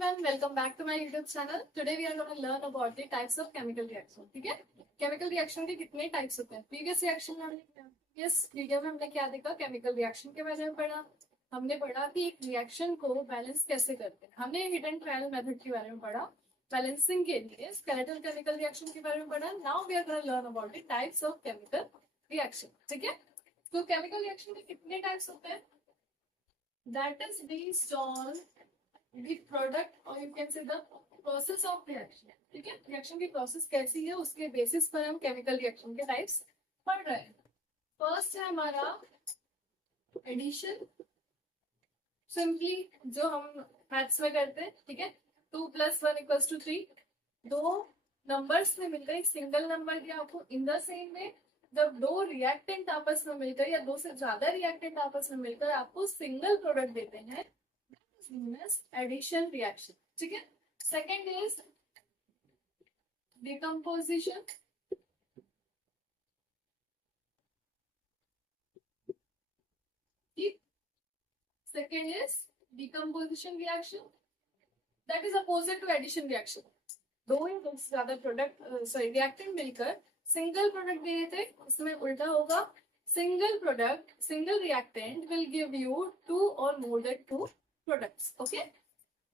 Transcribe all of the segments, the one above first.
everyone, welcome back to my YouTube channel. Today we are going to learn about the types of chemical reaction. ठीक है? Chemical reaction के कितने types होते हैं? Previous video में हमने क्या देखा? Chemical reaction के बारे में पढ़ा. हमने पढ़ा कि एक reaction को balance कैसे करते हैं. हमने hidden trial method के बारे में पढ़ा. Balancing के लिए skeletal chemical reaction के बारे में पढ़ा. Now we are going to learn about the types of chemical reaction. ठीक है? तो chemical reaction के कितने types होते हैं? That is based on the product or you can say the process of reaction. ठीक है, रिएक्शन की प्रोसेस कैसी है उसके बेसिस पर हम केमिकल रिएक्शन के टाइप्स पढ़ रहे हैं. फर्स्ट है हमारा एडिशन. सिंपली जो हम मैथ्स में करते हैं. ठीक है, 2 + 1 = 3. दो नंबर्स में मिलकर एक सिंगल नंबर दिया आपको. इन द सेम वे जब दो रिएक्टेंट आपस में मिलकर या दो से ज्यादा रिएक्टेंट आपस में मिलकर आपको सिंगल प्रोडक्ट देते हैं, एडिशन रिएक्शन. ठीक है. Second is decomposition. Second is decomposition reaction. That is opposite to addition reaction. दो या दो से ज्यादा प्रोडक्ट रिएक्टेंट मिलकर सिंगल प्रोडक्ट दे देते, इसमें उल्टा होगा. Single product, single reactant will give you 2 or more than 2 products. Okay.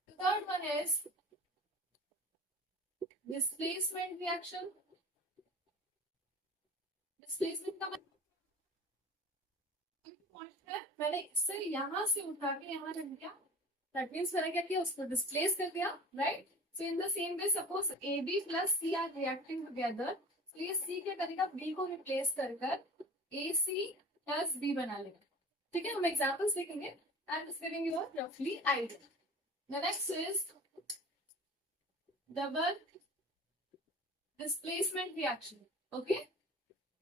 The third one is displacement reaction. Displacement का मैंने इससे यहाँ से उठा के यहाँ रख दिया. That means मैंने क्या किया, उसको displace कर दिया. Right. So in the same way, suppose AB plus C are reacting together. तो ये C के करेगा B को replace कर AC plus B बना लेगा. ठीक है, हम examples देखेंगे. I'm just giving you a roughly idea. The next is double displacement reaction. Okay.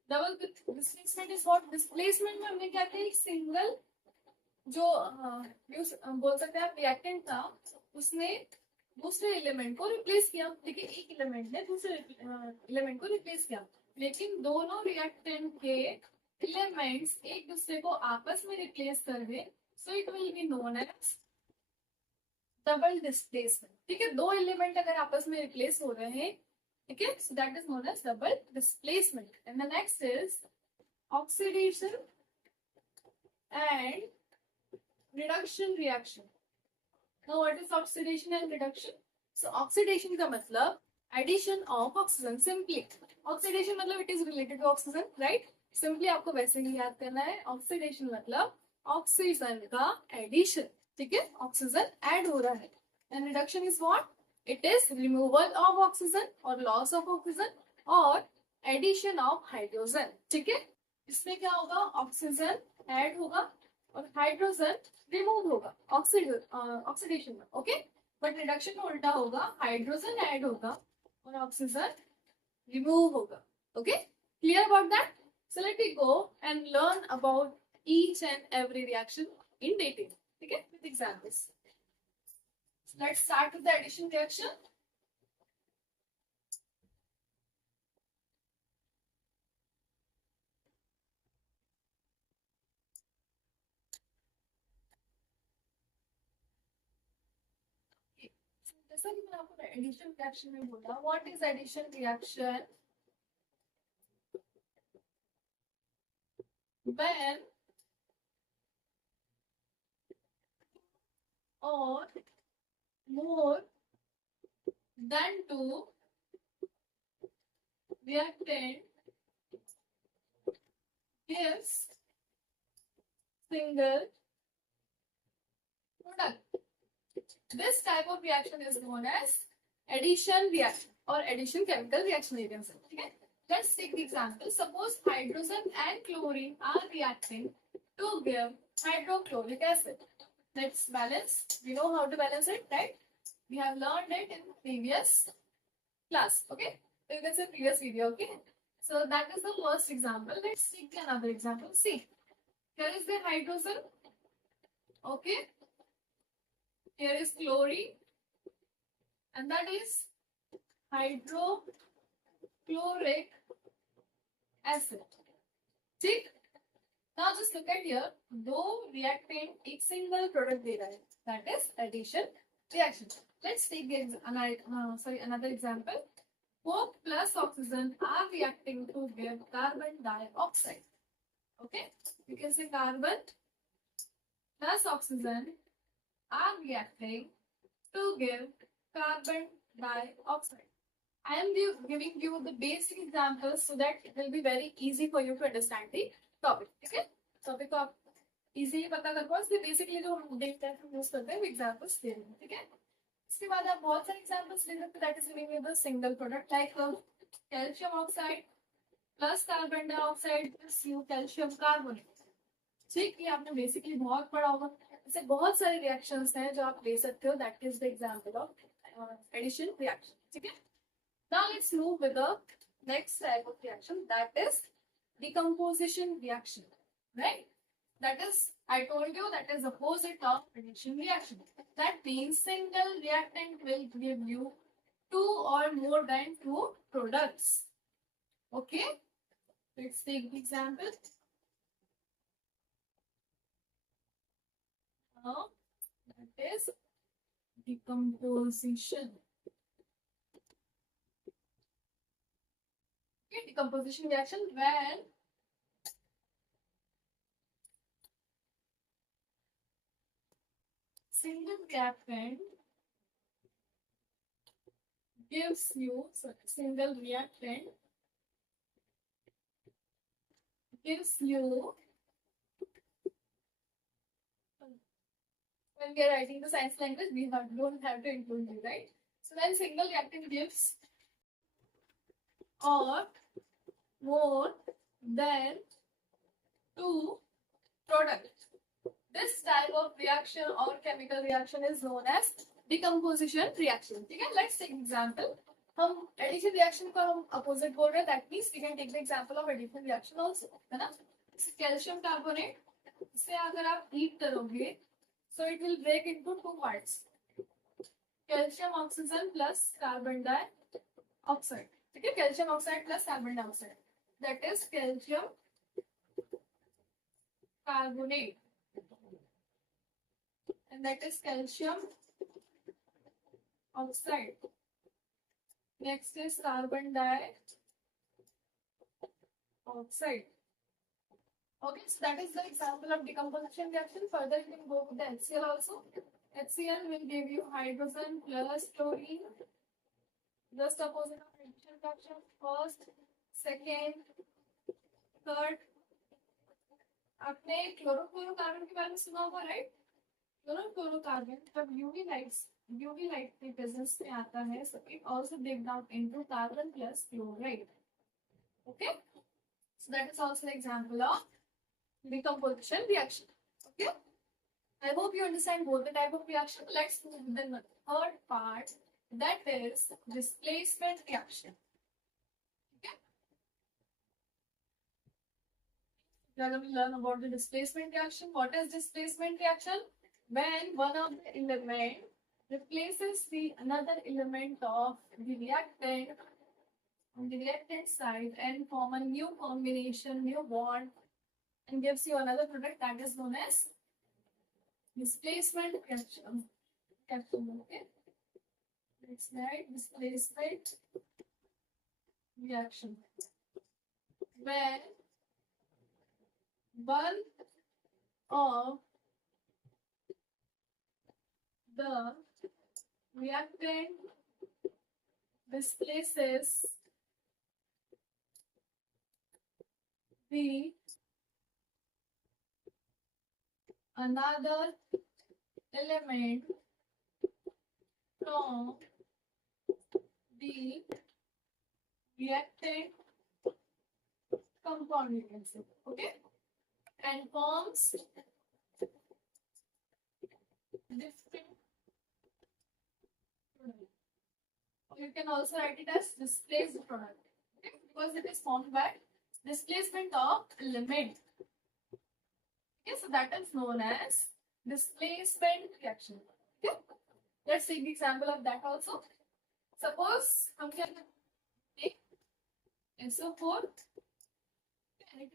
Double displacement is what? Displacement में हमने क्या किया, एक सिंगल जो बोल सकते हैं रिएक्टेंट था, उसने दूसरे एलिमेंट को रिप्लेस किया. देखिए, एक एलिमेंट ने दूसरे एलिमेंट को रिप्लेस किया, लेकिन दोनों रिएक्टेंट के एलिमेंट्स एक दूसरे को आपस में रिप्लेस कर दे. So it will be known as double displacement. ठीक है, दो एलिमेंट अगर आपस में रिप्लेस हो रहे हैं, ठीक है, so that is known as double displacement. And the next is oxidation and reduction reaction. Now what is oxidation and reduction? So oxidation का मतलब addition of oxygen. Simply oxidation मतलब it is related to oxygen, right? Simply आपको वैसे ही याद करना है. oxidation मतलब oxygen का एडिशन. ठीक है, ऑक्सीजन ऐड हो रहा है. And reduction is what? It is removal of oxygen और लॉस ऑफ ऑक्सीजन और एडिशन ऑफ हाइड्रोजन. ठीक है, इसमें क्या होगा, ऑक्सीजन ऐड होगा और हाइड्रोजन रिमूव होगा ऑक्सीडेशन में. ओके, बट रिडक्शन में उल्टा होगा, हाइड्रोजन ऐड होगा और ऑक्सीजन रिमूव होगा. Okay, clear about that? So let we go and learn about each and every reaction in detail. Okay, with examples. So let's start with the addition reaction. जैसा कि मैंने आपको addition reaction में बोला, what is addition reaction? when or more than 2 reactant gives single product. This type of reaction is known as addition reaction or addition chemical reaction, you can say. Okay? Let's take the example. Suppose hydrogen and chlorine are reacting to give hydrochloric acid. Let's balance. We know how to balance it, right? We have learned it in previous class. Okay, so you can say previous video. Okay, so that is the first example. Let's take another example. See, here is the hydrogen. Okay, here is chlorine, and that is hydrochloric acid. See. Now just look at here. दो reactant एक single product दे रहा है. That is addition reaction. Let's take another example. Both plus oxygen are reacting to give carbon dioxide. Okay, you can say carbon plus oxygen are reacting to give carbon dioxide. I am giving you the basic examples so that it will be very easy for you to understand the topic. Okay, topic को आप easily पता कर पाओ, इसलिए basically जो हम देखते हैं यूज करते हैं एग्जाम्पल्स दे रहे हैं. ठीक है, इसके बाद आप बहुत सारे एग्जाम्पल्स दे सकते हैं. That is giving the single product like calcium oxide plus carbon dioxide plus you calcium carbonate. ठीक, ये आपने बेसिकली बहुत पढ़ा होगा. ऐसे बहुत सारे रिएक्शंस हैं जो आप ले सकते हो. That is the example of addition reaction. ठीक है, now let's move with the next type of reaction, that is decomposition reaction. Right, that is, I told you, that is opposite of addition reaction. That means single reactant will give you two or more than two products. Okay, let's take the example. Now that is decomposition. Okay, decomposition reaction when single reactant gives you single reactant gives you, when we are writing the science language we don't have to include you, right? So when single reactant gives or more than two products, this type of reaction or chemical reaction is known as decomposition reaction. ठीक है, let's take example. हम addition reaction को हम opposite बोल रहे हैं. That means we can take the example of addition reaction also, है ना? कैल्शियम कार्बोनेट से अगर आप heat करोगे, so it will break into two parts. Calcium oxygen plus carbon dioxide. ठीक है, calcium oxide plus carbon dioxide, that is calcium carbonate, and that is calcium oxide. Next is carbon dioxide. Okay, so that is the example of decomposition reaction. Further, you can go with the HCl also. HCl will give you hydrogen plus chlorine. Just opposite of addition reaction. First, second, third. आपने chlorofluorocarbon के बारे में सुना होगा, right? Chlorofluorocarbon जब UV light के presence में आता है, so it also break down into carbon plus chloride. Okay, so that is also an example of decomposition reaction. Okay, I hope you understand both the type of reaction. Let's move to the third part, that is displacement reaction. Okay, we are going to learn about the displacement reaction. What is displacement reaction? When one of the element replaces the another element of the reactant on the reactant side and form a new combination, new bond, and gives you another product, that is known as displacement reaction. Okay, let's write displacement reaction. When one of the reactant displaces the another element from the reactant compound, you can say. Okay, and forms different. You can also write it as displaced product, okay? Because it is formed by displacement of element. Okay, so that is known as displacement reaction. Okay, let's take the example of that also. Suppose हम क्या take SO4 and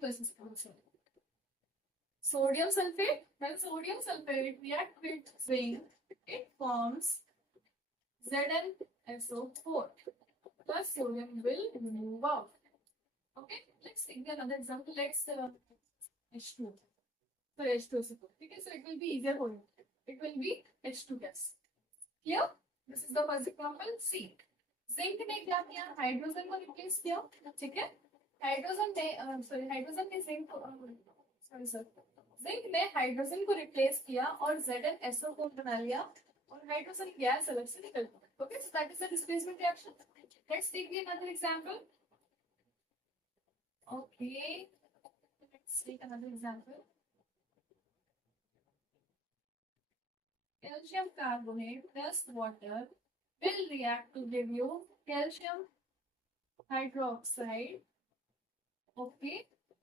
sodium sulfate. When sodium sulfate reacts with zinc, it forms ZnSO4 plus sodium will move out. Okay, let's take another example. Let's H2. So H2SO4. Okay, so it will be easier for you. It will be H2 gas. Clear? This is the first example. C. Zinc ने क्या किया, hydrogen को replace किया. ठीक है, hydrogen ने zinc ने hydrogen को रिप्लेस किया और ZnSO4 बना लिया और हाइड्रोजन गैस अलग से निकल गया. Okay, so that is the displacement reaction. Let's take another example. Okay, let's take another example. Calcium carbonate plus water will react to give you calcium hydroxide. Okay,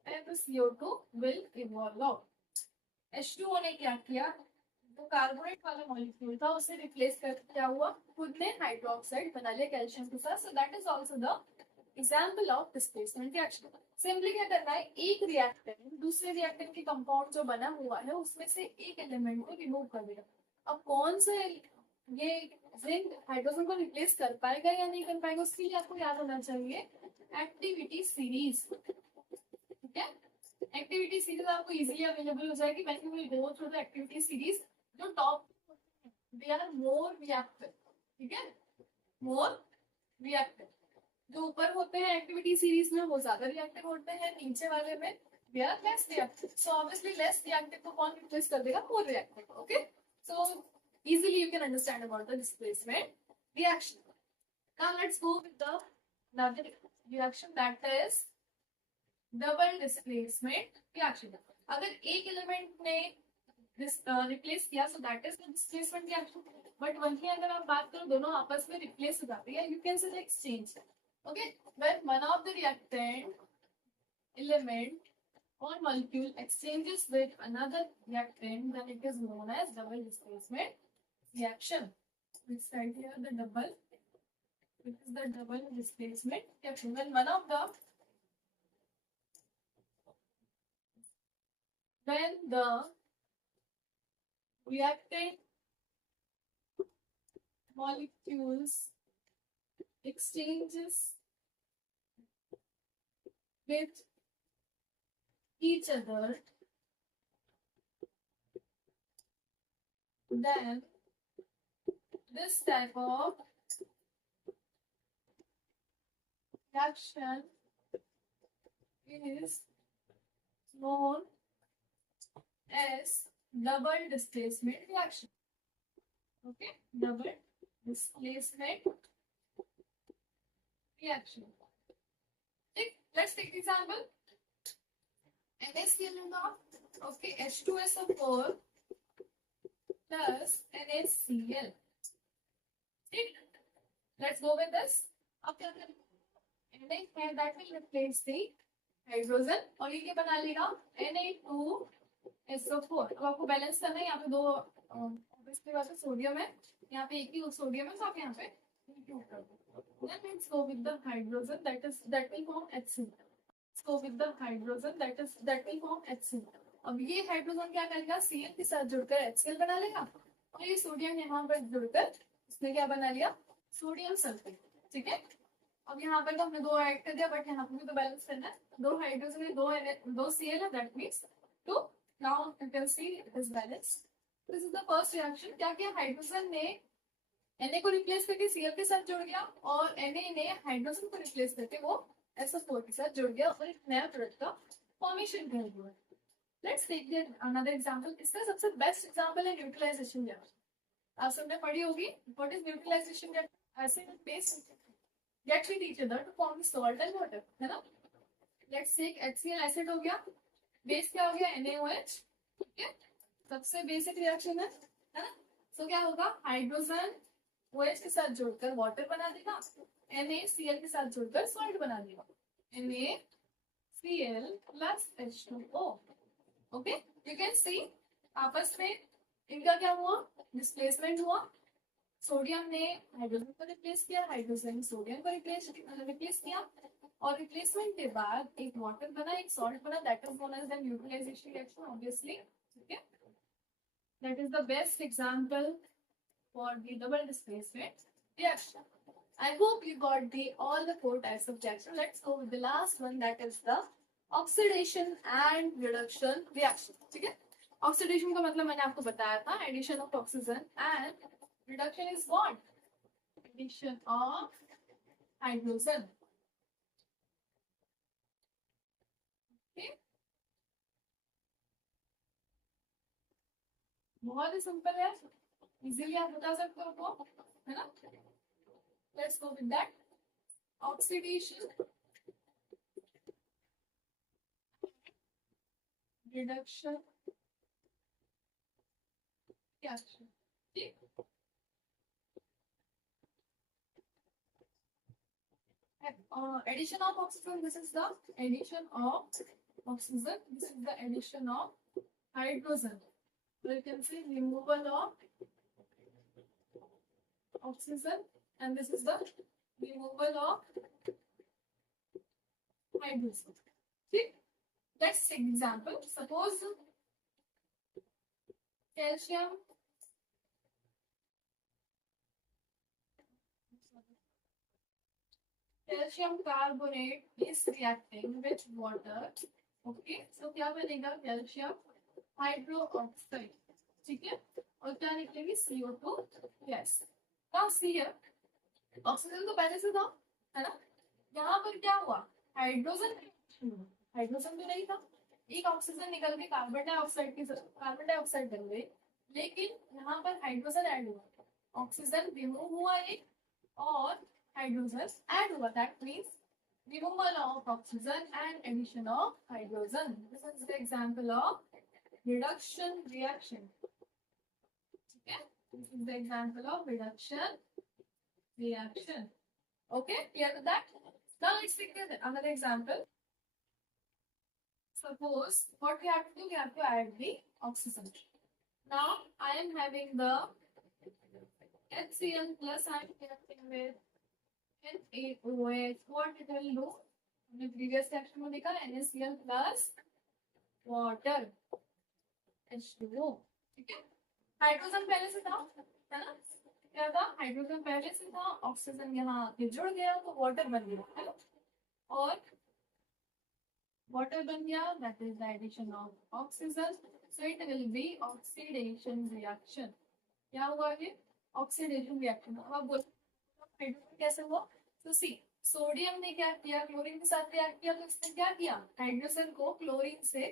and the CO2 will evolve out. H2O ने क्या किया, तो carbonate वाला molecule था उसे replace कर क्या हुआ, खुद ने हाइड्रोक्साइड बना लिया कैल्शियम के साथ. सो that is also the example of displacement reaction. Simply क्या करना है, एक रिएक्टेंट दूसरे रिएक्टेंट के कंपाउंड जो बना हुआ है उसमें से एक एलिमेंट को रिमूव कर देगा. अब कौन सा ये जिंक हाइड्रोजन को रिप्लेस कर पाएगा या नहीं कर पाएगा, उसके लिए आपको याद होना चाहिए एक्टिविटी सीरीज. ठीक है, एक्टिविटी सीरीज आपको इजीली अवेलेबल हो जाएगी when you will go through the activity series. जो top they are more reactive. ठीक है, मोर रिएक्टिव. जो ऊपर होते हैं एक्टिविटी सीरीज में वो ज्यादा रिएक्टिव होते हैं, नीचे वाले में they are less reactive. So obviously less reactive को कौन रिप्लेस कर देगा, more reactive. Okay, so easily you can understand about the displacement reaction. Now let's go with the another reaction, that is double displacement reaction. अगर एक element ने replace किया so that is the displacement reaction. But वहीं अगर आप बात करो दोनों आपस में रिप्लेस हो जाते हैं, you can say the exchange. Okay, when one of the reactant element or molecule exchanges with another reactant, then it is known as double displacement reaction. This right here, the double. This is the double displacement reaction. When one of the reactant molecules exchanges with each other, then this type of reaction is known as double displacement reaction. Okay, double displacement reaction. Let's take example. NaCl होगा, okay, H2SO4 plus NaCl. ठीक, let's go with this. अब क्या करें, Na है that will replace the hydrogen और ये क्या बना लेगा, Na2SO4. अब आपको बैलेंस करना है, यहाँ पे दो ऑब्वियसली बात है सोडियम है, यहाँ पे एक ही सोडियम है, तो आप यहाँ पे इंक्लूड कर दो. Then let's go with the hydrogen that will form HCl. Let's go with the hydrogen that will form HCl. अब ये हाइड्रोजन क्या करेगा, Cl के साथ जुड़कर HCl बना लेगा और ये सोडियम यहाँ पर जुड़कर इसने क्या बना लिया, सोडियम सल्फेट. ठीक है, अब यहाँ पर तो हमने दो ऐड कर दिया बट यहाँ पर भी तो बैलेंस करना है. दो हाइड्रोजन है, दो Cl है, that means two. Now you can see it is balance. This is the first reaction. क्या किया, हाइड्रोजन ने Na को रिप्लेस करके Cl के साथ जुड़ गया और Na ने हाइड्रोजन को रिप्लेस करके वो SO4 के साथ जुड़ गया और एक नया प्रोडक्ट का फॉर्मेशन कर दिया. Let's take another example. इसका सबसे बेस्ट एग्जांपल है न्यूट्रलाइजेशन रिएक्शन. आप सबने पढ़ी होगी what is neutralisation reaction. Acid and base get with each other to form salt and water, है ना. लेट्स टेक HCl एसिड हो गया, बेस क्या हो गया, NaOH. ठीक है, सबसे बेसिक रिएक्शन है ना. सो क्या होगा, हाइड्रोजन OH के साथ जुड़कर वाटर बना देगा, NaCl के साथ जुड़कर सॉल्ट बना देगा, NaCl plus H2O. Okay, you can सी आपस में इनका क्या हुआ, डिस्प्लेसमेंट हुआ. सोडियम ने हाइड्रोजन को रिप्लेस किया, हाइड्रोजन सोडियम को रिप्लेस किया और रिप्लेसमेंट के बाद एक वाटर बना, एक सॉल्ट बना. That is known as the neutralisation reaction obviously. ठीक है, that is the best example for the double displacement reaction. I hope you got all the 4 types of reaction. Let's go with the last one, that is the oxidation and reduction reaction. ठीक है? Oxidation का मतलब मैंने आपको बताया था, addition of oxygen, and reduction is what? Addition of hydrogen. Okay? बहुत ही simple है, इजीली आप बता सकते हो वो, है ना? Let's go with that. Oxidation, reduction reaction. ठीक? Addition of oxygen, this is the addition of oxygen, this is the addition of hydrogen. So you can see removal of oxygen, and this is the removal of hydrogen. See? Let's take example. Suppose calcium carbonate is reacting with water. Okay, so क्या बनेगा? Calcium hydroxide. ठीक है? और क्या निकलेगी? CO2 gas. Now see here, oxygen तो पहले से था, है ना? यहाँ पर क्या हुआ? हाइड्रोजन तो नहीं था, एक ऑक्सीजन निकल के कार्बन डाइऑक्साइड बन गई, लेकिन यहाँ पर हाइड्रोजन ऐड हुआ, ऑक्सीजन रिमूव हुआ एक और हाइड्रोजन ऐड हुआ. That means removal of oxygen and addition of hydrogen. This is the example of reduction reaction. Okay, this is the example of reduction reaction. Okay, clear with that? Now let's take another example. Suppose what we have to do, we have to add the oxygen. Now I am having the HCl plus, I am reacting with NaOH. What it will do? हमने previous section में देखा NaCl plus water H2O. ठीक है? Hydrogen पहले से था, है ना? क्या था? हाइड्रोजन पहले से था, ऑक्सीजन यहाँ आके जुड़ गया तो वाटर बन गया, है ना? और वाटर बन गया, that is the addition of oxygen. So it will be oxidation reaction. क्या हुआ ये? Oxidation reaction. अब आप बोलो हाइड्रोजन कैसे हुआ? तो सी, सोडियम ने क्या किया? क्लोरीन के साथ रिएक्ट किया, तो इसने क्या किया? हाइड्रोजन को क्लोरीन से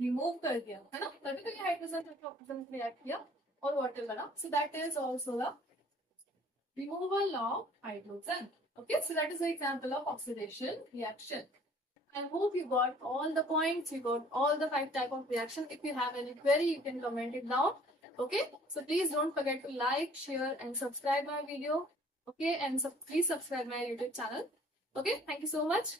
रिमूव कर दिया, है ना? तभी तो ये हाइड्रोजन ऑक्सीजन रिएक्ट किया और वाटर बना. So that is also the removal of hydrogen. Okay, so that is the example of oxidation reaction. I hope you got all the points, you got all the 5 type of reaction. If you have any query, you can comment it down. Okay, so please don't forget to like, share and subscribe my video. Okay, and please subscribe my YouTube channel. Okay, thank you so much.